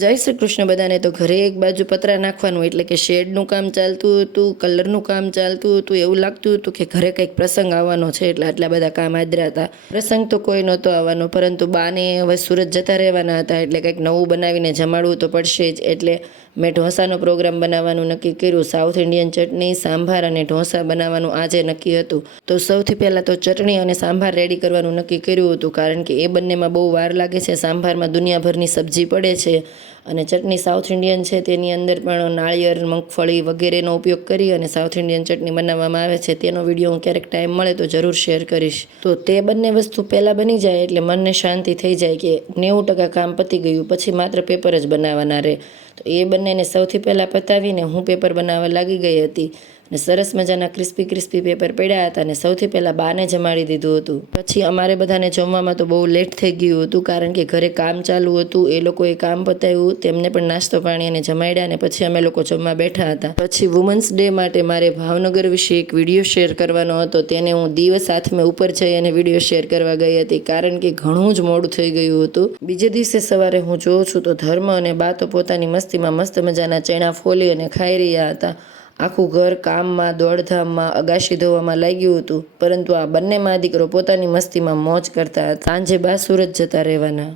જય શ્રી કૃષ્ણ બધાને. તો ઘરે એક બાજુ પતરા નાખવાનું એટલે કે શેડનું કામ ચાલતું હતું, કલરનું કામ ચાલતું હતું. એવું લાગતું હતું કે ઘરે કંઈક પ્રસંગ આવવાનો છે એટલે આટલા બધા કામ આદર્યા હતા. પ્રસંગ તો કોઈ નહોતો આવવાનો, પરંતુ બાને હવે સુરત જતા રહેવાના હતા એટલે કંઈક નવું બનાવીને જમાડવું તો પડશે જ. એટલે મેં ઢોસાનો પ્રોગ્રામ બનાવવાનું નક્કી કર્યું. સાઉથ ઇન્ડિયન ચટણી, સાંભાર અને ઢોસા બનાવવાનું આજે નક્કી હતું. તો સૌથી પહેલાં તો ચટણી અને સાંભાર રેડી કરવાનું નક્કી કર્યું હતું, કારણ કે એ બંનેમાં બહુ વાર લાગે છે. સાંભારમાં દુનિયાભરની સબ્જી પડે છે અને ચટણી સાઉથ ઇન્ડિયન છે, તેની અંદર પણ નાળિયેર, મગફળી વગેરેનો ઉપયોગ કરી અને સાઉથ ઇન્ડિયન ચટણી બનાવવામાં આવે છે. તેનો વિડીયો હું ક્યારેક ટાઈમ મળે તો જરૂર શેર કરીશ. તો તે બંને વસ્તુ પહેલાં બની જાય એટલે મનને શાંતિ થઈ જાય કે 90% કામ પતી ગયું, પછી માત્ર પેપર જ બનાવવાના રહે. તો એ બંનેને સૌથી પહેલાં પતાવીને હું પેપર બનાવવા લાગી ગઈ હતી અને સરસ મજાના ક્રિસ્પી પેપર પડ્યા હતા અને સૌથી પહેલાં બાને જમાડી દીધું હતું. પછી અમારે બધાને જમવામાં તો બહુ લેટ થઈ ગયું હતું, કારણ કે ઘરે કામ ચાલુ હતું. એ લોકોએ કામ પતાવ્યું, તેમને પણ નાસ્તો પાણી અને જમાડ્યા અને પછી અમે લોકો જમવા બેઠા હતા. પછી વુમન્સ ડે માટે મારે ભાવનગર વિશે એક વિડીયો શેર કરવાનો હતો. તેને હું દિવસ હાથમાં ઉપર જઈ અને વિડીયો શેર કરવા ગઈ હતી, કારણ કે ઘણું જ મોડું થઈ ગયું હતું. બીજે દિવસે સવારે હું જોઉં છું તો ધર્મ અને બા તો પોતાની મસ્તીમાં મસ્ત મજાના ચણા ફોલી અને ખાઈ રહ્યા હતા. આખું ઘર કામમાં, દોડધામમાં, અગાશી ધોવામાં લાગ્યું હતું, પરંતુ આ બંને મા દીકરો પોતાની મસ્તીમાં મોજ કરતા હતા. સાંજે બા સુરત જતા રહેવાના.